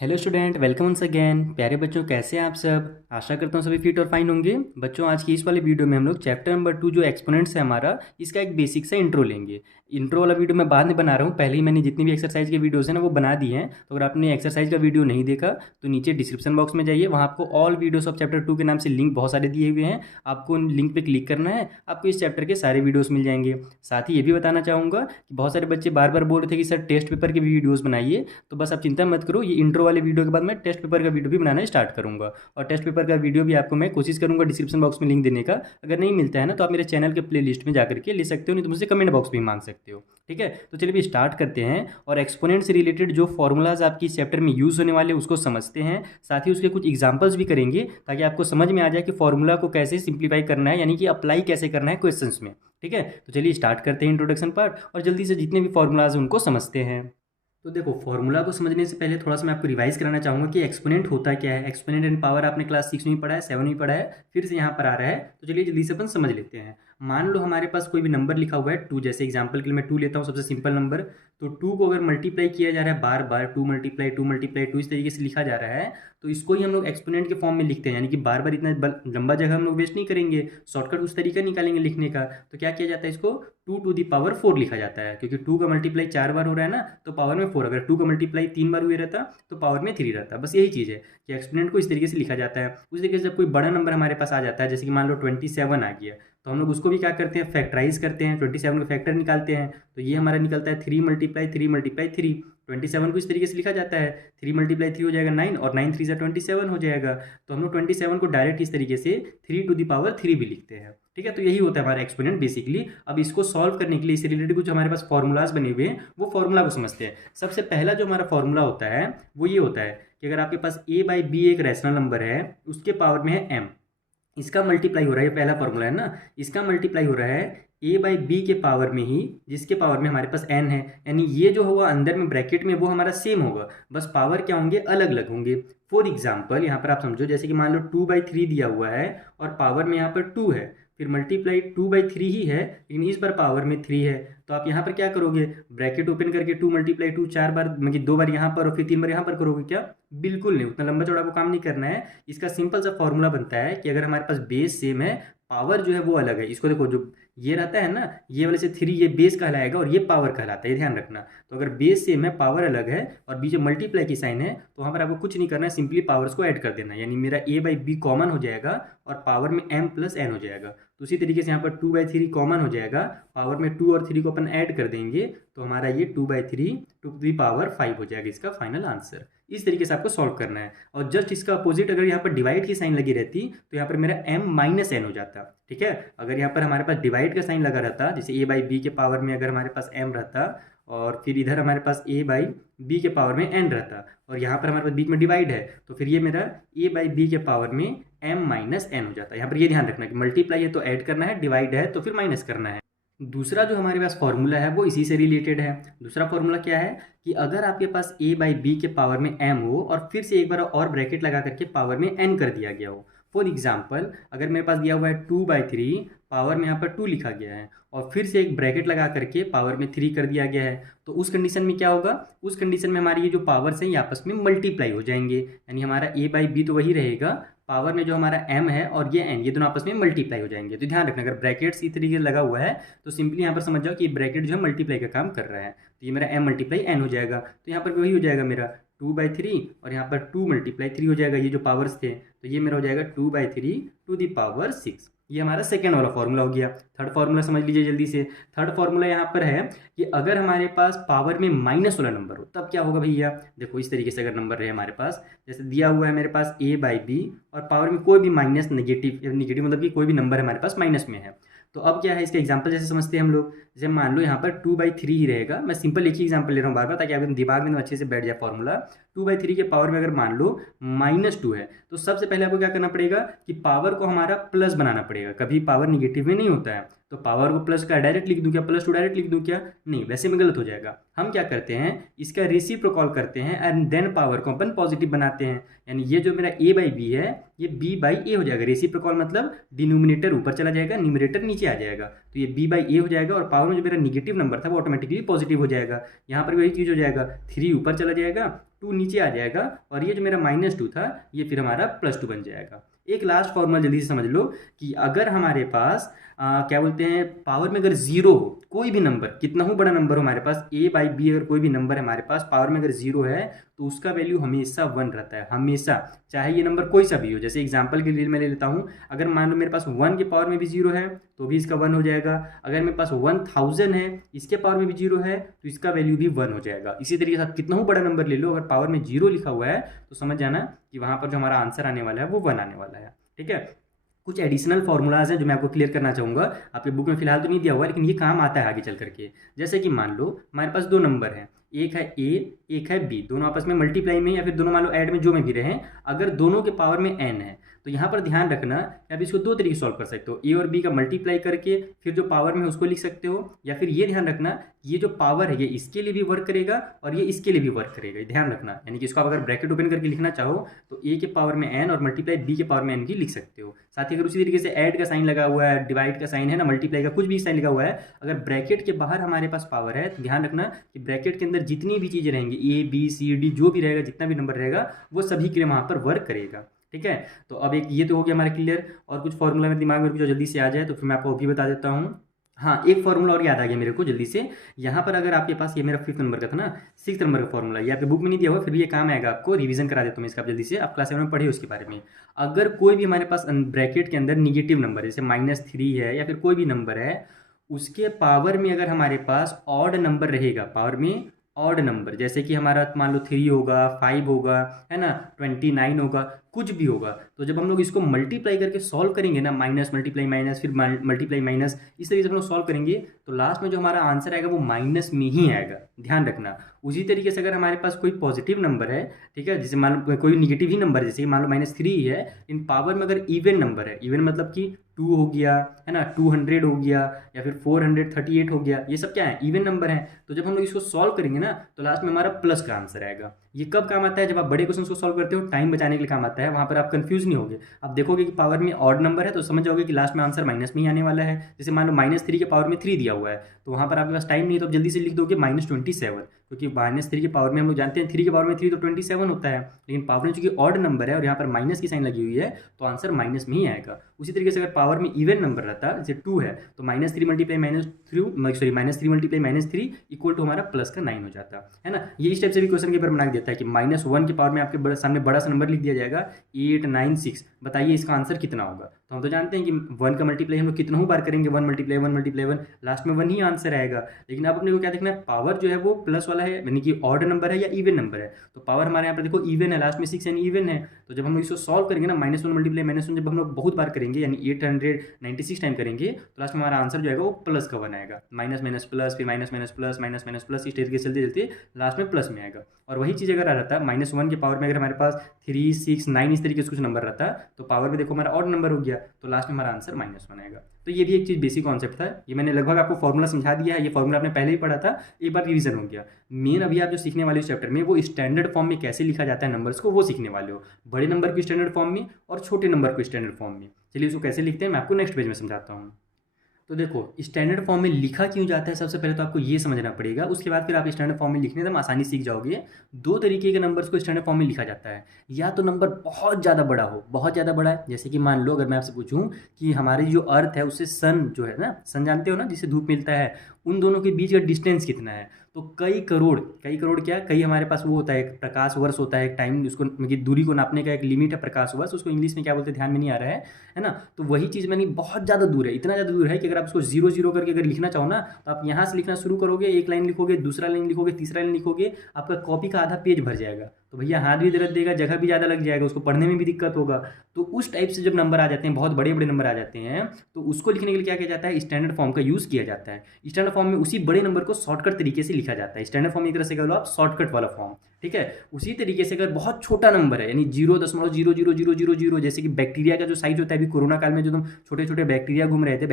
Hello student, welcome once again. प्यारे बच्चों, कैसे हैं आप सब। आशा करता हूँ सभी फिट और फाइन होंगे। बच्चों, आज की इस वाले वीडियो में हम लोग चैप्टर नंबर 2 जो एक्सपोनेंट्स है हमारा, इसका एक बेसिक सा इंट्रो लेंगे। इंट्रो वाला वीडियो मैं बाद में बना रहा हूँ, पहले ही मैंने जितनी भी एक्सरसाइज के वीडियोज़ हैं ना वो बना दी हैं। तो अगर आपने एक्सरसाइज का वीडियो नहीं देखा तो नीचे डिस्क्रिप्शन बॉक्स में जाइए, वहाँ आपको ऑल वीडियोस ऑफ चैप्टर 2 के नाम से लिंक बहुत सारे दिए हुए हैं। आपको उन लिंक पर क्लिक करना है, आपको इस चैप्टर के सारे वीडियोज़ मिल जाएंगे। साथ ही ये भी बताना चाहूँगा कि बहुत सारे बच्चे बार बार बोल रहे थे कि सर टेस्ट पेपर के भी वीडियोज़ बनाइए। तो बस आप चिंता मत करो, ये इंट्रो वाले वीडियो के बाद मैं टेस्ट पेपर का वीडियो भी बनाना स्टार्ट करूंगा। और टेस्ट पेपर का वीडियो भी आपको मैं कोशिश करूंगा डिस्क्रिप्शन बॉक्स में लिंक देने का। अगर नहीं मिलता है ना तो आप मेरे चैनल के प्ले लिस्ट में जाकर के ले सकते हो, नहीं तो मुझसे कमेंट बॉक्स में मांग सकते हो। ठीक है, तो चलिए भी स्टार्ट करते हैं और एक्सपोनेंट से रिलेटेड जो फॉर्मूलाज आपकी चैप्टर में यूज़ होने वाले उसको समझते हैं। साथ ही उसके कुछ एग्जाम्पल्स भी करेंगे ताकि आपको समझ में आ जाए कि फॉर्मूला को कैसे सिंप्लीफाई करना है, यानी कि अप्लाई कैसे करना है क्वेश्चंस में। ठीक है, तो चलिए स्टार्ट करते हैं इंट्रोडक्शन पार्ट और जल्दी से जितने भी फॉर्मूलाज हैं उनको समझते हैं। तो देखो, फॉर्मूला को समझने से पहले थोड़ा सा मैं आपको रिवाइज कराना चाहूँगा कि एक्सपोनेंट होता क्या है। एक्सपोनेंट एंड पावर आपने क्लास 6 में भी पढ़ा है, 7 में भी पढ़ा है, फिर से यहाँ पर आ रहा है। तो चलिए जल्दी से अपन समझ लेते हैं। मान लो हमारे पास कोई भी नंबर लिखा हुआ है 2, जैसे एग्जांपल के लिए मैं 2 लेता हूँ, सबसे सिंपल नंबर। तो 2 को अगर मल्टीप्लाई किया जा रहा है बार बार, 2 मल्टीप्लाई 2 मल्टीप्लाई 2 इस तरीके से लिखा जा रहा है, तो इसको ही हम लोग एक्सपोनेंट के फॉर्म में लिखते हैं। यानी कि बार बार इतना लंबा जगह हम लोग वेस्ट नहीं करेंगे, शॉर्टकट उस तरीका निकालेंगे लिखने का। तो क्या किया जाता है, इसको 2 टू दी पावर 4 लिखा जाता है, क्योंकि 2 का मल्टीप्लाई 4 बार हो रहा है ना, तो पावर में 4। अगर 2 का मल्टीप्लाई 3 बार हुए रहता तो पावर में 3 रहता। बस यही चीज़ है कि एक्सपोनेंट को इस तरीके से लिखा जाता है। उस तरीके से जब कोई बड़ा नंबर हमारे पास आ जाता है, जैसे कि मान लो 27 आ गया, तो हम लोग उसको भी क्या करते हैं, फैक्टराइज करते हैं, 27 का फैक्टर निकालते हैं। तो ये हमारा निकलता है 3 मल्टीप्लाई 3 मल्टीप्लाई 3। 27 को इस तरीके से लिखा जाता है, 3 मल्टीप्लाई 3 हो जाएगा 9, और 9 3 27 हो जाएगा। तो हम लोग 27 को डायरेक्ट इस तरीके से 3 टू दी पावर 3 भी लिखते हैं। ठीक है, तो यही होता है हमारा एक्सपोनेंट बेसिकली। अब इसको सॉल्व करने के लिए इससे रिलेटेड कुछ हमारे पास फॉर्मूलाज बने हुए हैं, वो फॉर्मूला को समझते हैं। सबसे पहला जो हमारा फॉर्मूला होता है वो ये होता है कि अगर आपके पास a बाई बी एक रैशनल नंबर है, उसके पावर में है m, इसका मल्टीप्लाई हो रहा है, ये पहला फॉर्मूला है ना, इसका मल्टीप्लाई हो रहा है a बाई बी के पावर में ही, जिसके पावर में हमारे पास n है। यानी ये जो होगा अंदर में ब्रैकेट में वो हमारा सेम होगा, बस पावर क्या होंगे, अलग अलग होंगे। फॉर एग्जाम्पल यहाँ पर आप समझो, जैसे कि मान लो 2/3 दिया हुआ है और पावर में यहाँ पर 2 है, फिर मल्टीप्लाई 2/3 ही है लेकिन इस बार पावर में 3 है। तो आप यहाँ पर क्या करोगे, ब्रैकेट ओपन करके 2 मल्टीप्लाई 2 4 बार, मतलब 2 बार यहाँ पर और फिर 3 बार यहाँ पर करोगे क्या, बिल्कुल नहीं, उतना लंबा चौड़ा को काम नहीं करना है। इसका सिंपल सा फॉर्मूला बनता है कि अगर हमारे पास बेस सेम है, पावर जो है वो अलग है। इसको देखो, जो ये रहता है ना, ये वाले से 3, ये बेस कहलाएगा और ये पावर कहलाता है, ये ध्यान रखना। तो अगर बेस सेम है, पावर अलग है और बीच में मल्टीप्लाई की साइन है, तो वहाँ पर आपको कुछ नहीं करना है, सिंपली पावर्स को ऐड कर देना है। यानी मेरा a बाई बी कॉमन हो जाएगा और पावर में m प्लस n हो जाएगा। तो उसी तरीके से यहाँ पर 2/3 कॉमन हो जाएगा, पावर में 2 और 3 को अपन ऐड कर देंगे, तो हमारा ये 2/3 टू दी पावर 5 हो जाएगा इसका फाइनल आंसर। इस तरीके से आपको सॉल्व करना है। और जस्ट इसका अपोजिट, अगर यहाँ पर डिवाइड की साइन लगी रहती तो यहाँ पर मेरा m माइनस n हो जाता। ठीक है, अगर यहाँ पर हमारे पास डिवाइड का साइन लगा रहता, जैसे a बाई बी के पावर में अगर हमारे पास m रहता और फिर इधर हमारे पास a बाई बी के पावर में n रहता, और यहाँ पर हमारे पास बीच में डिवाइड है, तो फिर ये मेरा a बाई बी के पावर में m माइनस n हो जाता है। यहाँ पर ये ध्यान रखना कि मल्टीप्लाई है तो ऐड करना है, डिवाइड है तो फिर माइनस करना है। दूसरा जो हमारे पास फॉर्मूला है वो इसी से रिलेटेड है। दूसरा फॉर्मूला क्या है कि अगर आपके पास a बाई बी के पावर में m हो और फिर से एक बार और ब्रैकेट लगा करके पावर में n कर दिया गया हो। फॉर एग्जाम्पल, अगर मेरे पास दिया हुआ है 2/3, पावर में यहाँ पर 2 लिखा गया है और फिर से एक ब्रैकेट लगा करके पावर में 3 कर दिया गया है, तो उस कंडीशन में क्या होगा, उस कंडीशन में हमारी ये जो पावर्स हैं ये आपस में मल्टीप्लाई हो जाएंगे। यानी हमारा a बाई बी तो वही रहेगा, पावर में जो हमारा m है और ये n, ये दोनों आपस में मल्टीप्लाई हो जाएंगे। तो ध्यान रखना, अगर ब्रैकेट्स इस तरीके से लगा हुआ है तो सिंपली यहाँ पर समझ जाओ कि ये ब्रैकेट जो है मल्टीप्लाई का काम कर रहा है। तो ये मेरा m मल्टीप्लाई n हो जाएगा, तो यहाँ पर वही हो जाएगा मेरा 2/3 और यहाँ पर 2 मल्टीप्लाई 3 हो जाएगा, ये जो पावर्स थे, तो ये मेरा हो जाएगा 2/3 टू दी पावर 6। ये हमारा सेकेंड वाला फॉर्मूला हो गया। थर्ड फॉर्मूला समझ लीजिए जल्दी से। थर्ड फॉर्मूला यहाँ पर है कि अगर हमारे पास पावर में माइनस वाला नंबर हो तब क्या होगा भैया। देखो इस तरीके से अगर नंबर रहे हमारे पास, जैसे दिया हुआ है मेरे पास a बाई बी और पावर में कोई भी माइनस, नेगेटिव मतलब कि कोई भी नंबर हमारे पास माइनस में है, तो अब क्या है, इसका एग्जाम्पल जैसे समझते हैं हम लोग। जैसे मान लो यहाँ पर 2/3 ही रहेगा, मैं सिंपल एक ही एग्जाम्पल ले रहा हूँ बार बार ताकि आपके दिमाग में अच्छे से बैठ जाए फॉर्मूला। 2/3 के पावर में अगर मान लो -2 है, तो सबसे पहले आपको क्या करना पड़ेगा कि पावर को हमारा प्लस बनाना पड़ेगा। कभी पावर निगेटिव में नहीं होता है, तो पावर को प्लस का डायरेक्ट लिख दूँ क्या, +2 डायरेक्ट लिख दूँ क्या, नहीं, वैसे में गलत हो जाएगा। हम क्या करते हैं, इसका रेसिप्रोकल करते हैं एंड देन पावर को अपन पॉजिटिव बनाते हैं। यानी ये जो मेरा a बाई बी है ये b बाई ए हो जाएगा। रेसिप्रोकल मतलब डिनोमिनेटर ऊपर चला जाएगा, न्यूमरेटर नीचे आ जाएगा, तो ये b बाई ए हो जाएगा और पावर में जो मेरा निगेटिव नंबर था वो ऑटोमेटिकली पॉजिटिव हो जाएगा। यहाँ पर वही चीज़ हो जाएगा, 3 ऊपर चला जाएगा टू नीचे आ जाएगा और ये जो मेरा -2 था ये फिर हमारा +2 बन जाएगा। एक लास्ट फॉर्मूला जल्दी से समझ लो कि अगर हमारे पास क्या बोलते हैं पावर में अगर जीरो हो, कोई भी नंबर कितना ही बड़ा नंबर हो हमारे पास, a/b अगर कोई भी नंबर है हमारे पास पावर में अगर जीरो है तो उसका वैल्यू हमेशा 1 रहता है, हमेशा, चाहे ये नंबर कोई सा भी हो। जैसे एग्जांपल के लिए मैं ले लेता हूँ, अगर मान लो मेरे पास 1 के पावर में भी जीरो है तो भी इसका 1 हो जाएगा। अगर मेरे पास 1000 है इसके पावर में भी जीरो है तो इसका वैल्यू भी 1 हो जाएगा। इसी तरीके से आप कितना ही बड़ा नंबर ले लो, अगर पावर में जीरो लिखा हुआ है तो समझ जाना कि वहाँ पर जो हमारा आंसर आने वाला है वो 1 आने वाला है। ठीक है, कुछ एडिशनल फार्मूलाज हैं जो मैं आपको क्लियर करना चाहूँगा, आपके बुक में फिलहाल तो नहीं दिया हुआ है लेकिन ये काम आता है आगे चल करके। जैसे कि मान लो हमारे पास दो नंबर हैं, एक है ए एक है बी, दोनों आपस में मल्टीप्लाई में या फिर दोनों मान लो ऐड में जो में भी रहें, अगर दोनों के पावर में एन है तो यहाँ पर ध्यान रखना कि आप इसको दो तरीके से सॉल्व कर सकते हो, ए और बी का मल्टीप्लाई करके फिर जो पावर में उसको लिख सकते हो, या फिर ये ध्यान रखना ये जो पावर है ये इसके लिए भी वर्क करेगा और ये इसके लिए भी वर्क करेगा, ध्यान रखना। यानी कि इसको आप अगर ब्रैकेट ओपन करके लिखना चाहो तो ए के पावर में एन और मल्टीप्लाई बी के पावर में एन भी लिख सकते हो। साथ ही अगर उसी तरीके से ऐड का साइन लगा हुआ है, डिवाइड का साइन है ना, मल्टीप्लाई का कुछ भी साइन लगा हुआ है, अगर ब्रैकेट के बाहर हमारे पास पावर है तो ध्यान रखना कि ब्रैकेट के अंदर जितनी भी चीज़ें रहेंगी ए बी सी डी जो भी रहेगा, जितना भी नंबर रहेगा वो सभी के लिए वहाँ पर वर्क करेगा। ठीक है, तो अब एक ये तो हो गया हमारा क्लियर। और कुछ फॉर्मूला मेरे दिमाग में जो जल्दी से आ जाए तो फिर मैं आपको अभी बता देता हूँ। हाँ, एक फॉर्मूला और याद आ गया मेरे को जल्दी से। यहाँ पर अगर आपके पास ये मेरा 5th नंबर का था ना, 6th नंबर का फॉर्मूला, ये आपके बुक में नहीं दिया हुआ फिर भी ये काम आएगा आपको, रिवीजन करा देता हूँ मैं इसका जल्दी से, आप क्लास 7 में पढ़े उसके बारे में। अगर कोई भी हमारे पास ब्रैकेट के अंदर निगेटिव नंबर जैसे -3 है या फिर कोई भी नंबर है, उसके पावर में अगर हमारे पास ऑड नंबर रहेगा, पावर में ऑड नंबर जैसे कि हमारा मान लो 3 होगा, 5 होगा, है ना, 29 होगा, कुछ भी होगा, तो जब हम लोग इसको मल्टीप्लाई करके सॉल्व करेंगे ना, माइनस मल्टीप्लाई माइनस फिर मल्टीप्लाई माइनस, इस तरीके से हम लोग सॉल्व करेंगे तो लास्ट में जो हमारा आंसर आएगा वो माइनस में ही आएगा, ध्यान रखना। उसी तरीके से अगर हमारे पास कोई पॉजिटिव नंबर है, ठीक है, जैसे मान लो कोई निगेटिव ही नंबर है, जैसे मान लो -3 है, इन पावर में अगर इवन नंबर है, इवन मतलब कि 2 हो गया, है ना, 200 हो गया या फिर 438 हो गया, ये सब क्या है, इवन नंबर है। तो जब हम लोग इसको सॉल्व करेंगे ना तो लास्ट में हमारा प्लस का आंसर आएगा। ये कब काम आता है, जब आप बड़े क्वेश्चन को सॉल्व करते हो, टाइम बचाने के लिए काम आता है, वहाँ पर आप कंफ्यूज नहीं होगे। आप देखोगे कि पावर में ऑड नंबर है तो समझ जाओगे कि लास्ट में आंसर माइनस में ही आने वाला है। जैसे मान लो -3 के पावर में 3 दिया हुआ है तो वहाँ पर आपके पास टाइम नहीं है तो आप जल्दी से लिख दोगे -27, क्योंकि -3 के पावर में हम लोग जानते हैं 3 के पावर में 3 तो 27 होता है, लेकिन पावर में चूंकि ऑड नंबर है और यहाँ पर माइनस की साइन लगी हुई है तो आंसर माइनस में ही आएगा। उसी तरीके से अगर पावर में इवन नंबर रहता जैसे 2 है तो -3 मल्टीप्लाई -3 इक्वल टू हमारा प्लस का 9 हो जाता है ना। ये इस टाइप से भी क्वेश्चन के पेपर बना देता है कि -1 के पावर में आपके सामने बड़ा सा नंबर लिख दिया जाएगा 896, बताइए इसका आंसर कितना होगा। तो हम तो जानते हैं कि 1 का मल्टीप्लाई हम लोग कितना बार करेंगे, 1 × 1 लास्ट में 1 ही आंसर आएगा। लेकिन अब अपने को क्या देखना है, पावर जो है वो प्लस वाला है यानी कि ऑड नंबर है या इवन नंबर है। तो पावर हमारे यहाँ पर देखो इवन है, लास्ट में 6 यानी इवन है। तो जब हम लोग इसको सॉल्व करेंगे ना, -1 × -1 जब हम लोग बहुत बार करेंगे यानी 896 टाइम करेंगे तो लास्ट में हमारा आंसर जो आएगा वो प्लस का 1 आएगा। माइनस माइनस प्लस फिर minus minus plus minus minus plus, इस तरीके से चलते चलते लास्ट में प्लस में आएगा। और वही चीज़ अगर आ रहता है -1 के पावर में अगर हमारे पास 3 6 9 इस तरीके से कुछ नंबर रहता तो पावर में देखो हमारा ऑड नंबर हो गया तो लास्ट में हमारा आंसर -1 आएगा। तो ये भी एक चीज़ बेसिक कॉन्सेप्ट था, ये मैंने लगभग आपको फॉर्मूला समझा दिया है। ये फॉर्मूला आपने पहले ही पढ़ा था, एक बार रिवीजन हो गया। मेन अभी आप जो सीखने वाले इस चैप्टर में वो स्टैंडर्ड फॉर्म में कैसे लिखा जाता है नंबर्स को, वो सीखने वाले हो, बड़े नंबर को स्टैंडर्ड फॉर्म में और छोटे नंबर को स्टैंडर्ड फॉर्म में। चलिए उसको कैसे लिखते हैं मैं आपको नेक्स्ट पेज में समझाता हूँ। तो देखो स्टैंडर्ड फॉर्म में लिखा क्यों जाता है, सबसे पहले तो आपको ये समझना पड़ेगा, उसके बाद फिर आप स्टैंडर्ड फॉर्म में लिखने एकदम आसानी सीख जाओगे। दो तरीके के नंबर्स को स्टैंडर्ड फॉर्म में लिखा जाता है, या तो नंबर बहुत ज़्यादा बड़ा हो, बहुत ज़्यादा बड़ा है, जैसे कि मान लो अगर मैं आपसे पूछूं कि हमारी जो अर्थ है उससे सन जो है ना, सन जानते हो ना जिससे धूप मिलता है, उन दोनों के बीच का डिस्टेंस कितना है, तो कई करोड़ क्या, कई हमारे पास वो होता है एक प्रकाश वर्ष होता है, एक टाइम उसको मतलब दूरी को नापने का एक लिमिट है प्रकाश वर्ष, उसको इंग्लिश में क्या बोलते हैं ध्यान में नहीं आ रहा है ना। तो वही चीज़ मैंने बहुत ज़्यादा दूर है, इतना ज़्यादा दूर है कि अगर आप उसको 0 0 करके अगर लिखना चाहो ना तो आप यहाँ से लिखना शुरू करोगे, एक लाइन लिखोगे, दूसरा लाइन लिखोगे, तीसरा लाइन लिखोगे, आपका कॉपी का आधा पेज भर जाएगा। तो भैया हाथ भी दर्द देगा, जगह भी ज़्यादा लग जाएगा, उसको पढ़ने में भी दिक्कत होगा। तो उस टाइप से जब नंबर आ जाते हैं, बहुत बड़े बड़े नंबर आ जाते हैं, तो उसको लिखने के लिए क्या किया जाता है, स्टैंडर्ड फॉर्म का यूज़ किया जाता है। स्टैंडर्ड फॉर्म में उसी बड़े नंबर को शॉर्टकट तरीके से लिखा जाता है। स्टैंडर्ड फॉर्म एक तरह से कह लो आप शॉर्टकट वाला फॉर्म, ठीक है। उसी तरीके से अगर बहुत छोटा नंबर है यानी 0.00000, जैसे कि बैक्टीरिया का जो साइज होता है, अभी कोरोना काल में जो छोटे छोटे बैक्टीरिया घूम रहे थे,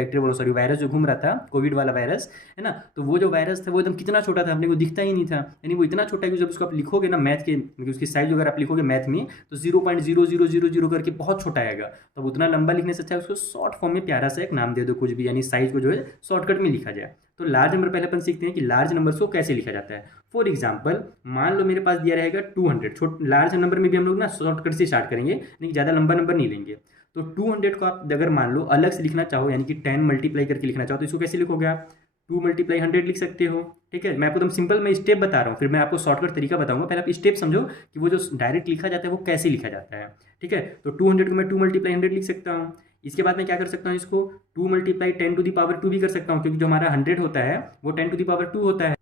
वायरस जो घूम रहा था, कोविड वाला वायरस है ना, तो वो जो वायरस था वो एकदम कितना छोटा था, अपने को दिखता ही नहीं था, यानी वो इतना छोटा है कि जब उसको आप लिखोगे ना मैथ के, उसकी साइज अगर आप लिखोगे मैथ में तो 0.0000 करके बहुत छोटा आएगा। तो उतना लंबा लिखने से अच्छा है उसको शॉर्ट फॉर्म में प्यारा सा एक नाम दे दो कुछ भी, यानी साइज को जो है शॉर्टकट में लिखा जाए। तो लार्ज नंबर पहले अपन सीखते हैं कि लार्ज नंबर को कैसे लिखा जाता है। फॉर एग्जाम्पल मान लो मेरे पास दिया रहेगा 200, लार्ज नंबर में भी हम लोग ना शॉर्टकट से स्टार्ट करेंगे, लेकिन ज़्यादा लंबा नंबर नहीं लेंगे। तो 200 को आप अगर मान लो अलग से लिखना चाहो, यानी कि 10 मल्टीप्लाई करके लिखना चाहो, तो इसको कैसे लिखोगे आप? 2 मल्टीप्लाई 100 लिख सकते हो। ठीक है, मैं आपको एकदम सिंपल मैं स्टेप बता रहा हूँ, फिर मैं आपको शॉर्टकट तरीका बताऊंगा। पहले आप स्टेप समझो कि वो जो डायरेक्ट लिखा जाता है वो कैसे लिखा जाता है। ठीक है, तो 200 को मैं 2 मल्टीप्लाई 100 लिख सकता हूँ। इसके बाद मैं क्या कर सकता हूँ, इसको 2 मल्टीप्लाई 10 टू द पावर 2 भी कर सकता हूँ, क्योंकि जो हमारा 100 होता है वो 10 टू द पावर 2 होता है।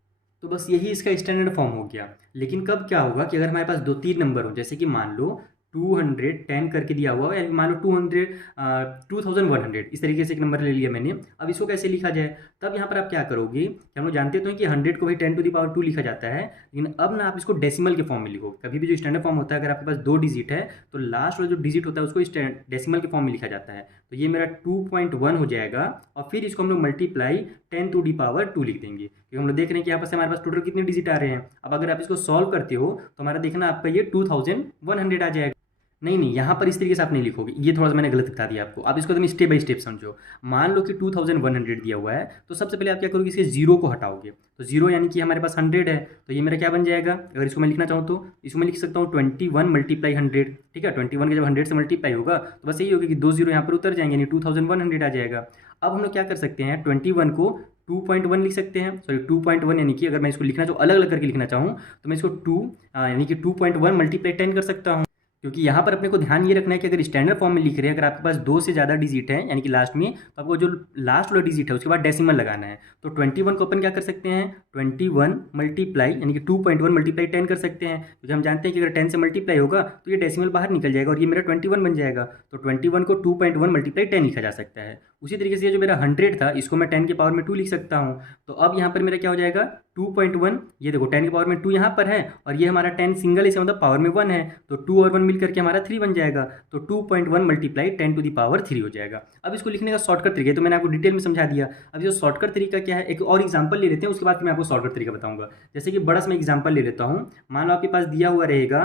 तो बस यही इसका स्टैंडर्ड फॉर्म हो गया। लेकिन कब क्या होगा कि अगर हमारे पास 2-3 नंबर हो, जैसे कि मान लो 210 करके दिया हुआ है, मान लो 2100, इस तरीके से एक नंबर ले लिया मैंने। अब इसको कैसे लिखा जाए? तब यहाँ पर आप क्या करोगे कि हम लोग जानते तो हैं कि 100 को भाई 10 टू द पावर 2 लिखा जाता है, लेकिन अब ना आप इसको डेसिमल के फॉर्म में लिखो। कभी भी जो स्टैंडर्ड फॉर्म होता है, अगर आपके पास 2 डिजिट है तो लास्ट वाला जो डिजिट होता है उसको डेसिमल के फॉर्म में लिखा जाता है। तो ये मेरा 2.1 हो जाएगा, और फिर इसको हम लोग मल्टीप्लाई 10 टू दी पावर 2 लिख देंगे, क्योंकि हम लोग देख रहे हैं कि यहाँ पर हमारे पास टोटल कितने डिजिट आ रहे हैं। अब अगर आप इसको सॉल्व करते हो तो हमारा देखना आपका ये 2100 आ जाएगा। नहीं, यहाँ पर इस तरीके से आप नहीं लिखोगे, ये थोड़ा सा मैंने गलत बता दिया आपको। आप इसको तुम स्टेप बाय स्टेप समझो। मान लो कि 2100 दिया हुआ है, तो सबसे पहले आप क्या करोगे, इसके जीरो को हटाओगे। तो जीरो यानी कि हमारे पास 100 है, तो ये मेरा क्या बन जाएगा? अगर इसको मैं लिखना चाहूँ तो इसको मैं लिख सकता हूँ 21 मल्टीप्लाई 100। ठीक है, 21 का जब 100 से मल्टीप्लाई होगा तो बस यही होगा कि 2 जीरो यहाँ पर उतर जाएंगे, यानी 2100 आ जाएगा। अब हम लोग क्या कर सकते हैं, 21 को 2.1 लिख सकते हैं, सॉरी 2.1, यानी कि अगर मैं इसको लिखना चाहूँ अलग अलग करके लिखना चाहूँ तो मैं इसको 2 यानी कि 2.1 मल्टीप्लाई 10 कर सकता हूँ। क्योंकि यहाँ पर अपने को ध्यान ये रखना है कि अगर स्टैंडर्ड फॉर्म में लिख रहे हैं, अगर आपके पास 2 से ज़्यादा डिजिट है यानी कि लास्ट में, तो आपको जो लास्ट वाला डिजिट है उसके बाद डेसिमल लगाना है। तो 21 को अपन क्या कर सकते हैं, 21 मल्टीप्लाई यानी कि 2.1 मल्टीप्लाई 10 कर सकते हैं, क्योंकि हम जानते हैं कि अगर 10 से मल्टीप्लाई होगा तो ये डेसिमल बाहर निकल जाएगा और ये मेरा 21 बन जाएगा। तो 21 को 2.1 मल्टीप्लाई 10 लिखा जा सकता है। उसी तरीके से ये जो मेरा 100 था इसको मैं 10 के पावर में 2 लिख सकता हूँ। तो अब यहाँ पर मेरा क्या हो जाएगा, 2.1, ये देखो 10 के पावर में 2 यहाँ पर है, और ये हमारा 10 सिंगल इसे मतलब पावर में 1 है, तो 2 और 1 मिल करके हमारा 3 बन जाएगा। तो 2.1 मल्टीप्लाई 10 टू दी पावर 3 हो जाएगा। अब इसको लिखने का शॉर्टकट तरीका तो मैंने आपको डिटेल में समझा दिया। अब जो शॉर्टकट तरीका क्या है, एक और एग्जाम्पल ले लेते हैं, उसके बाद मैं आपको शॉर्टकट तरीका बताऊंगा। जैसे कि बड़ा सा मैं एग्जाम्पल ले लेता हूँ। मान लो आपके पास दिया हुआ रहेगा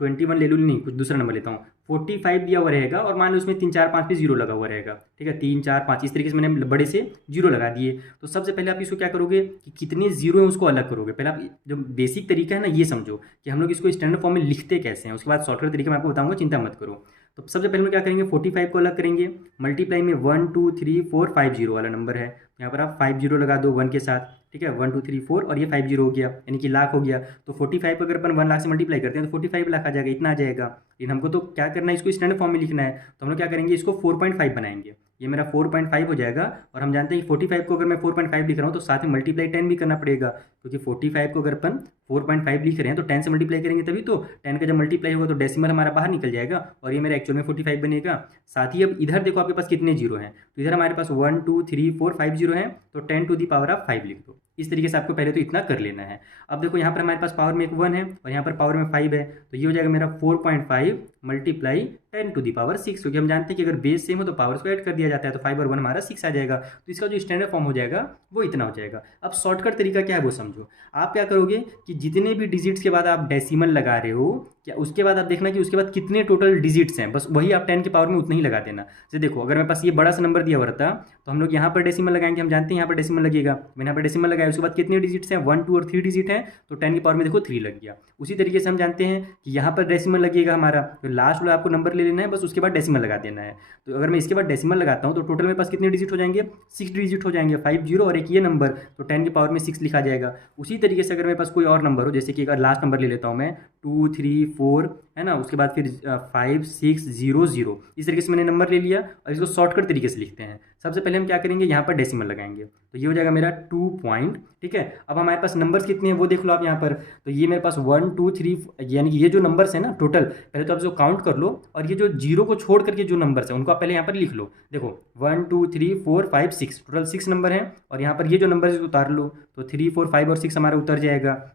21 ले लूँ, नहीं कुछ दूसरा नंबर लेता हूँ, 45 दिया हुआ रहेगा, और मान लो उसमें 3 4 5 पे जीरो लगा हुआ रहेगा। ठीक है, 3 4 5 इस तरीके से मैंने बड़े से जीरो लगा दिए। तो सबसे पहले आप इसको क्या करोगे कि कितने जीरो हैं उसको अलग करोगे। पहले आप जो बेसिक तरीका है ना ये समझो कि हम लोग इसको स्टैंडर्ड फॉर्म में लिखते कैसे हैं, उसके बाद शॉर्टकट तरीका मैं आपको बताऊंगा, चिंता मत करो। तो सबसे पहले हम क्या करेंगे, 45 को अलग करेंगे, मल्टीप्लाई में 1 2 3 4 5 जीरो वाला नंबर है, यहाँ पर आप 5 जीरो लगा दो 1 के साथ। ठीक है, 1 2 3 4 और ये 5 जीरो हो गया, यानी कि लाख हो गया। तो 45 अगर अपन 1 लाख से मल्टीप्लाई करते हैं तो 45 लाख आ जाएगा, इतना आ जाएगा। लेकिन हमको तो क्या करना है, इसको स्टैंडर्ड फॉर्म में लिखना है, तो हम लोग क्या करेंगे, इसको 4.5 बनाएंगे। ये मेरा 4.5 हो जाएगा, और हम जानते हैं कि 45 को अगर मैं 4.5 लिख रहा हूँ तो साथ में मल्टीप्लाई 10 भी करना पड़ेगा, क्योंकि 45 को अगर अपन 4.5 लिख रहे हैं तो 10 से मल्टीप्लाई करेंगे तभी तो 10 का जब मल्टीप्लाई होगा तो डेसिमल हमारा बाहर निकल जाएगा, और ये मेरा एक्चुअल में 45 बनेगा। साथ ही अब इधर देखो आपके पास कितने जीरो हैं, तो इधर हमारे पास 1 2 3 4 5 जीरो हैं, तो 10 टू दी पावर आप 5 लिख दो। इस तरीके से आपको पहले तो इतना कर लेना है। अब देखो यहाँ पर हमारे पास पावर में एक 1 है और यहाँ पर पावर में 5 है, तो ये हो जाएगा मेरा 4.5 मल्टीप्लाई 10 टू दी पावर 6, क्योंकि हम जानते हैं कि अगर बेस सेम हो तो पावर्स को ऐड कर दिया जाता है, तो 5 और 1 हमारा 6 आ जाएगा। तो इसका जो स्टैंडर्ड फॉर्म हो जाएगा वो इतना हो जाएगा। अब शॉर्टकट तरीका क्या है वो समझो। आप क्या करोगे कि जितने भी डिजिट्स के बाद आप डेसिमल लगा रहे हो, क्या उसके बाद आप देखना कि उसके बाद कितने टोटल डिजिट्स हैं, बस वही आप 10 के पावर में उतना ही लगा देना। जैसे देखो अगर मेरे पास ये बड़ा सा नंबर दिया हुआ रहता तो हम लोग यहाँ पर डेसिमल लगाएंगे, हम जानते हैं यहाँ पर डेसिमल लगेगा, मैंने यहाँ पर डेसिमल लगाया, उसके बाद कितने डिजिट्स हैं, 1 2 और 3 डिजिट हैं, तो 10 की पावर में देखो 3 लग गया। उसी तरीके से हम जानते हैं कि यहाँ पर डेसिमल लगेगा हमारा, तो लास्ट वाला आपको नंबर ले लेना है, बस उसके बाद डेसिमल लगा देना है। तो अगर मैं इसके बाद डेसिमल लगाता हूँ तो टोटल मेरे पास कितने डिजिट हो जाएंगे, 6 डिजिट हो जाएंगे, 5 जीरो और एक ये नंबर, तो 10 की पावर में 6 लिखा जाएगा। उसी तरीके से अगर मेरे पास कोई और नंबर हो, जैसे कि अगर लास्ट नंबर ले लेता हूँ मैं 2 3 4 है ना, उसके बाद फिर 5 6 0 0, इस तरीके से मैंने नंबर ले लिया। और इसको शॉर्टकट तरीके से लिखते हैं। सबसे पहले हम क्या करेंगे, यहाँ पर डेसिमल लगाएंगे, तो ये हो जाएगा मेरा 2 पॉइंट। ठीक है, अब हमारे पास नंबर्स कितने हैं वो देख लो आप यहाँ पर, तो ये मेरे पास 1 2 3 यानी कि ये जो नंबर्स है ना टोटल, पहले तो आप इसको काउंट कर लो, और ये जो जीरो को छोड़ करके जो नंबर्स हैं उनको आप पहले यहाँ पर लिख लो। देखो 1 2 3 4 5 6 टोटल 6 नंबर हैं, और यहाँ पर ये जो नंबर है उतार लो, तो 3 4 5 और 6 हमारा उतर जाएगा।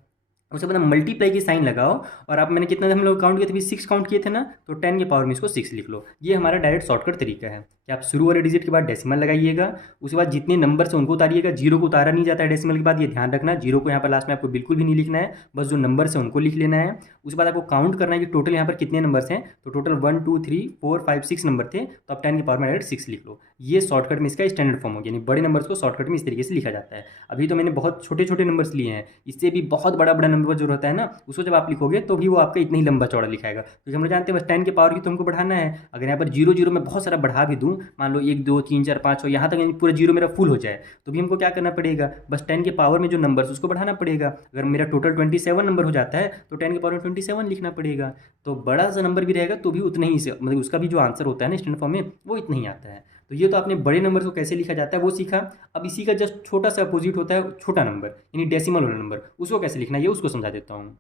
उसके बाद मल्टीप्लाई की साइन लगाओ, और आप मैंने कितना हम लोग काउंट किए थे, 6 काउंट किए थे ना, तो 10 के पावर में इसको 6 लिख लो। ये हमारा डायरेक्ट शॉर्टकट तरीका है। कि आप शुरू वाले डिजिट के बाद डेसिमल लगाइएगा, उसके बाद जितने नंबर से उनको उतारिएगा, जीरो को उतारा नहीं जाता है डेसिमल के बाद, ये ध्यान रखना। जीरो को यहाँ पर लास्ट में आपको बिल्कुल भी नहीं लिखना है, बस जो नंबर से उनको लिख लेना है। उसके बाद आपको काउंट करना है कि टोटल यहाँ पर कितने नंबर्स हैं, तो टोटल 1 2 3 4 5 6 नंबर थे, तो आप 10 की पावर में डायरेक्ट 6 लिख लो। ये शॉर्टकट में इसका स्टैंडर्ड फॉर्म हो गया, यानी बड़े नंबर्स को शॉर्टकट में इस तरीके से लिखा जाता है। अभी तो मैंने बहुत छोटे छोटे नंबर्स लिए हैं, इससे भी बहुत बड़ा बड़ा नंबर जो रहता है ना, उसको जब आप लिखोगे तो भी वो आपका इतना ही लंबा चौड़ा लिखाएगा, क्योंकि हम लोग जानते हैं बस 10 के पावर की तो हमको बढ़ाना है। अगर यहाँ पर जीरो जीरो में बहुत सारा बढ़ा भी दूँ, मान लो 1 2 3 4 5 6 यहाँ तक यानी पूरा जीरो मेरा फुल हो जाए, तो भी हमको क्या करना पड़ेगा, बस 10 के पावर में जो नंबर्स उसको बढ़ाना पड़ेगा। अगर मेरा टोटल 27 नंबर हो जाता है तो 10 के पावर में 27 लिखना पड़ेगा। तो बड़ा सा नंबर भी रहेगा तो भी उतना ही से, मतलब उसका भी जो आंसर होता है ना स्टैंडर्ड फॉर्म में, वो इतना ही आता है। तो ये तो आपने बड़े नंबर को कैसे लिखा जाता है वो सीखा। अब इसी का जस्ट छोटा सा अपोजिट होता है छोटा नंबर, यानी डेसिमल वाला नंबर, उसको कैसे लिखना है ये उसको समझा देता हूँ।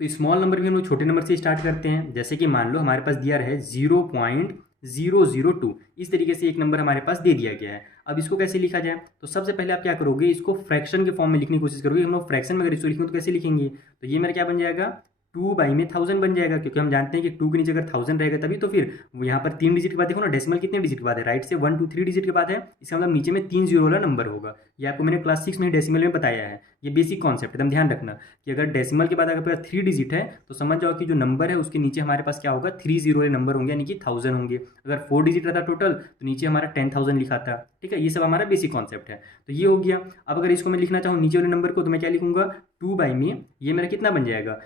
तो स्मॉल नंबर भी हम लोग छोटे नंबर से स्टार्ट करते हैं। जैसे कि मान लो हमारे पास दिया रहे 0.002, इस तरीके से एक नंबर हमारे पास दे दिया गया है। अब इसको कैसे लिखा जाए, तो सबसे पहले आप क्या करोगे, इसको फ्रैक्शन के फॉर्म में लिखने की कोशिश करोगे। हम लोग फ्रैक्शन में अगर इसको लिखेंगे तो कैसे लिखेंगे, तो ये मेरा क्या बन जाएगा, 2 बाई में 1000 बन जाएगा, क्योंकि हम जानते हैं कि 2 के नीचे अगर 1000 रहेगा तभी तो फिर यहाँ पर 3 डिजिट के बाद देखो ना, डेसिमल कितने डिजिट के बाद है, राइट से 1 2 3 डिजिट के बाद है, इसका मतलब नीचे में 3 जीरो वाला नंबर होगा। ये आपको मैंने क्लास 6 में डेसिमल में बताया है, ये बेसिक कॉन्सेप्ट एकदम ध्यान रखना कि अगर डेसिमल के बाद अगर 3 डिजिट है तो समझ जाओ कि जो नंबर है उसके नीचे हमारे पास क्या होगा, 3 जीरो वाले नंबर होंगे, यानी कि 1000 होंगे। अगर 4 डिजिट रहता टोटल तो नीचे हमारा 10,000 लिखा था। ठीक है, ये सब हमारा बेसिक कॉन्सेप्ट है। तो ये हो गया। अब अगर इसको मैं लिखना चाहूँ नीचे वाले नंबर को, तो मैं क्या लिखूंगा, 2 बाई में ये मेरा कितना बन जाएगा,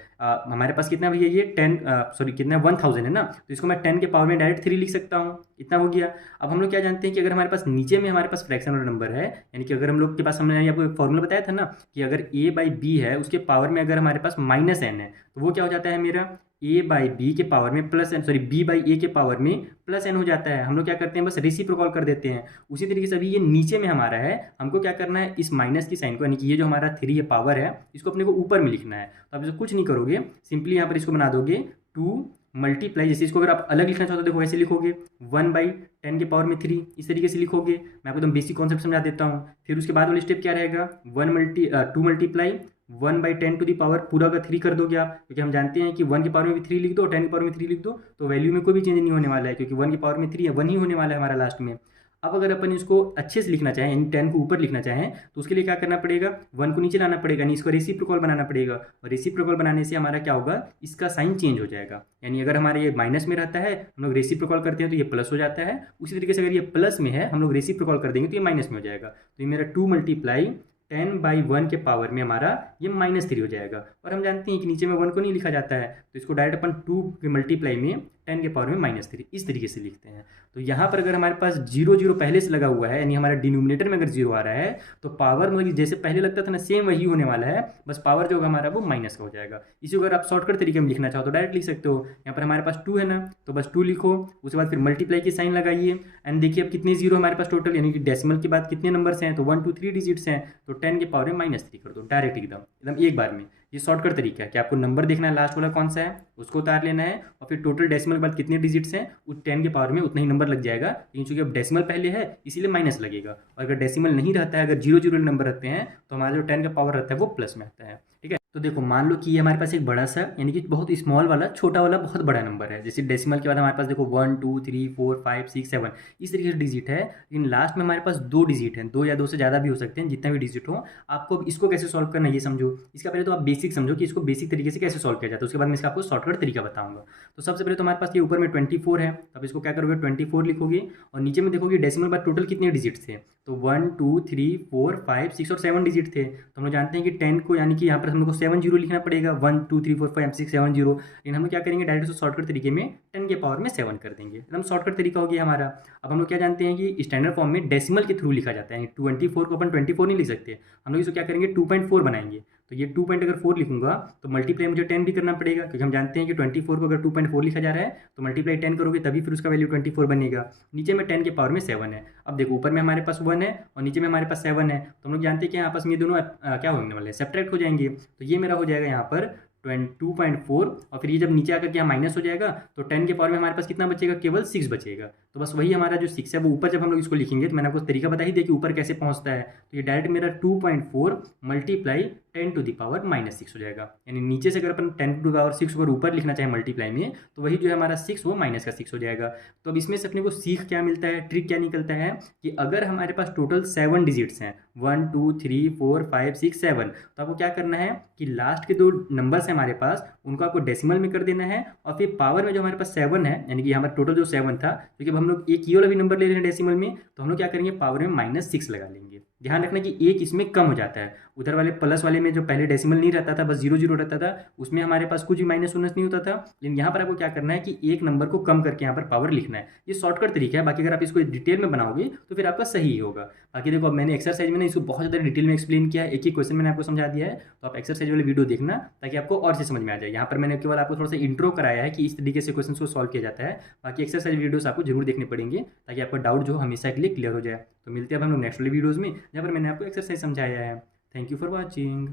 हमारे पास कितना भैया ये 10 सॉरी कितना 1000 है ना, तो इसको मैं 10 के पावर में डायरेक्ट 3 लिख सकता हूँ, इतना हो गया। अब हम लोग क्या जानते हैं कि अगर हमारे पास नीचे में हमारे पास फ्रैक्शन वाला नंबर है, यानी कि अगर हम लोग के पास, हमने आपको एक फॉर्मूला बताया था ना कि अगर a बाई बी है उसके पावर में अगर हमारे पास माइनस n है, तो वो क्या हो जाता है मेरा a बाई बी के पावर में plus N, sorry b by A के पावर में प्लस एन हो जाता है। हम लोग क्या करते हैं, बस रेसिप्रोकल कर देते हैं। उसी तरीके से अभी ये नीचे में हमारा है, हमको क्या करना है, इस माइनस की साइन को, यानी कि ये जो हमारा 3 ये पावर है, इसको अपने को ऊपर में लिखना है। तो आप इसको कुछ नहीं करोगे, सिंपली यहाँ पर इसको बना दोगे 2 मल्टीप्लाई, जैसे इसको अगर आप अलग लिखना चाहो तो देखो ऐसे लिखोगे 1 बाई 10 के पावर में 3, इस तरीके से लिखोगे। मैं आपको एकदम बेसिक कॉन्सेप्ट समझा देता हूँ। फिर उसके बाद वाली स्टेप क्या रहेगा, 2 multiply 1 by 10 to the power, पूरा का 3 कर दोगे आप, क्योंकि हम जानते हैं कि 1 के पावर में भी 3 लिख दो, 10 के पावर में 3 लिख दो, तो वैल्यू में कोई भी चेंज नहीं होने वाला है, क्योंकि 1 के पावर में 3 है, 1 ही होने वाला है हमारा लास्ट में। अब अगर अपन इसको अच्छे से लिखना चाहें, यानी 10 को ऊपर लिखना चाहें, तो उसके लिए क्या करना पड़ेगा, 1 को नीचे लाना पड़ेगा, यानी इसको रेसिप्रोकल बनाना पड़ेगा। और रेसिप्रोकल बनाने से हमारा क्या होगा, इसका साइन चेंज हो जाएगा। यानी अगर हमारे ये माइनस में रहता है, हम लोग रेसिप्रोकल करते हैं तो ये प्लस हो जाता है। उसी तरीके से अगर ये प्लस में है, हम लोग रेसिप्रोकल कर देंगे तो ये माइनस में हो जाएगा। तो ये मेरा 2 मल्टीप्लाई 10 बाई 1 के पावर में हमारा ये -3 हो जाएगा। और हम जानते हैं कि नीचे में 1 को नहीं लिखा जाता है, तो इसको डायरेक्ट अपन 2 के मल्टीप्लाई में 10 के पावर में -3 इस तरीके से लिखते हैं। तो यहाँ पर अगर हमारे पास 0 0 पहले से लगा हुआ है, यानी हमारा डिनोमिनेटर में अगर 0 आ रहा है, तो पावर मतलब जैसे पहले लगता था ना, सेम वही होने वाला है, बस पावर जो होगा हमारा वो माइनस का हो जाएगा। इसी को अगर आप शॉर्टकट तरीके में लिखना चाहो तो डायरेक्ट लिख सकते हो। यहाँ पर हमारे पास 2 है ना, तो बस 2 लिखो, उसके बाद फिर मल्टीप्लाई की साइन लगाइए, एंड देखिए अब कितने जीरो हमारे पास टोटल, यानी कि डेसिमल के बाद कितने नंबर्स हैं, तो 1 2 3 डिजिट्स हैं, तो 10 के पावर में -3 कर दो डायरेक्ट एकदम एक बार में। ये शॉर्टकट तरीका है कि आपको नंबर देखना है लास्ट वाला कौन सा है, उसको उतार लेना है, और फिर टोटल डेसिमल के बाद कितने डिजिट्स हैं, उस 10 के पावर में उतना ही नंबर लग जाएगा। लेकिन चूंकि अब डेसिमल पहले है इसीलिए माइनस लगेगा, और अगर डेसिमल नहीं रहता है, अगर 0 0 नंबर रहते हैं, तो हमारा जो 10 का पावर रहता है वो प्लस में आता है। ठीक है, तो देखो मान लो कि ये हमारे पास एक बड़ा सा, यानी कि बहुत स्मॉल वाला, छोटा वाला बहुत बड़ा नंबर है। जैसे डेसिमल के बाद हमारे पास देखो 1 2 3 4 5 6 7 इस तरीके से डिजिट है, लेकिन लास्ट में हमारे पास 2 डिजिट हैं, 2 या 2 से ज़्यादा भी हो सकते हैं, जितना भी डिजिट हो। आपको अब इसको कैसे सॉल्व करना है ये समझो। इसका पहले तो आप बेसिक समझो कि इसको बेसिक तरीके से कैसे सॉल्व किया जाता है, उसके बाद मैं इसका आपको शॉर्टकट तरीका बताऊंगा। तो सबसे पहले तो हमारे पास ये ऊपर में 24 है, तो आप इसको क्या करोगे, 24 लिखोगे, और नीचे में देखोगे डेसिमल बाद टोटल कितने डिजिट थे, तो 1 2 3 4 5 6 और 7 डिजिट थे। तो हम लोग जानते हैं कि 10 को, यानी कि यहाँ पर हम लोग को 7 जीरो लिखना पड़ेगा, 1 2 3 4 5 6 7 जीरो। लेकिन हम लोग क्या करेंगे, डायरेक्ट शॉर्टकट तरीके में 10 के पावर में 7 कर देंगे, एकदम शॉर्टकट तरीका हो गया हमारा। अब हम लोग क्या जानते हैं कि स्टैंडर्ड फॉर्म में डेसिमल के थ्रू लिखा जाता है, 24 को अपन 24 नहीं लिख सकते, हम लोग इसको क्या करेंगे 2.4 बनाएंगे। तो ये 2.4 लिखूंगा तो मल्टीप्लाई मुझे 10 भी करना पड़ेगा, क्योंकि हम जानते हैं कि 24 को अगर 2.4 लिखा जा रहा है तो मल्टीप्लाई 10 करोगे तभी फिर उसका वैल्यू 24 बनेगा। नीचे में 10 के पावर में 7 है। अब देखो ऊपर में हमारे पास 1 है और नीचे में हमारे पास 7 है, तो हम लोग जानते हैं कि आपस में ये दोनों क्या होने वाले हैं, सब्ट्रैक्ट हो जाएंगे। तो ये मेरा हो जाएगा यहाँ पर 2.4, और फिर ये जब नीचे आकर के यहाँ माइनस हो जाएगा तो 10 के पावर में हमारे पास कितना बचेगा, केवल 6 बचेगा। तो बस वही हमारा जो 6 है वो ऊपर जब हम लोग इसको लिखेंगे, तो मैंने आपको तरीका बता ही दिया कि ऊपर कैसे पहुँचता है। तो ये डायरेक्ट मेरा 2.4 मल्टीप्लाई 10⁻⁻6 हो जाएगा। यानी नीचे से अगर अपन 10⁻6 को ऊपर लिखना चाहे मल्टीप्लाई में, तो वही जो है हमारा 6 वो -6 हो जाएगा। तो अब इसमें से अपने को सीख क्या मिलता है, ट्रिक क्या निकलता है कि अगर हमारे पास टोटल 7 डिजिट्स हैं, 1 2 3 4 5 6 7, तो आपको क्या करना है कि लास्ट के 2 नंबर्स हैं हमारे पास, उनको आपको डेसिमल में कर देना है, और फिर पावर में जो हमारे पास 7 है, यानी कि हमारा टोटल जो 7 था, क्योंकि अब हम लोग एक ये वाला भी नंबर ले रहे हैं डेसिमल में, तो हम लोग क्या करेंगे, पावर में -6 लगा लेंगे। ध्यान रखना कि एक इसमें कम हो जाता है। उधर वाले प्लस वाले में जो पहले डेसिमल नहीं रहता था, बस 0 0 रहता था, उसमें हमारे पास कुछ भी माइनस उनस नहीं होता था। लेकिन यहाँ पर आपको क्या करना है कि एक नंबर को कम करके यहाँ पर पावर लिखना है। ये शॉर्टकट तरीका है, बाकी अगर आप इसको डिटेल में बनाओगे तो फिर आपका सही ही होगा। बाकी देखो, अब मैंने एक्सरसाइज में इसको बहुत ज़्यादा डिटेल में एक्सप्लेन किया है, एक ही क्वेश्चन मैंने आपको समझा दिया है, तो आप एक्सरसाइज वाले वीडियो देखना ताकि आपको और से समझ में आ जाए। यहाँ पर मैंने केवल आपको थोड़ा सा इंट्रो कराया है कि इस तरीके से क्वेश्चन को सॉल्व किया जाता है। बाकी एक्सरसाइज वीडियोस आपको जरूर देखने पड़ेंगे ताकि आपका डाउट जो हमेशा के लिए क्लियर हो जाए। तो मिलते हैं अब हम लोग नेक्स्ट वाले वीडियोज़ में, जहाँ पर मैंने आपको एक्सरसाइज समझाया है। Thank you for watching.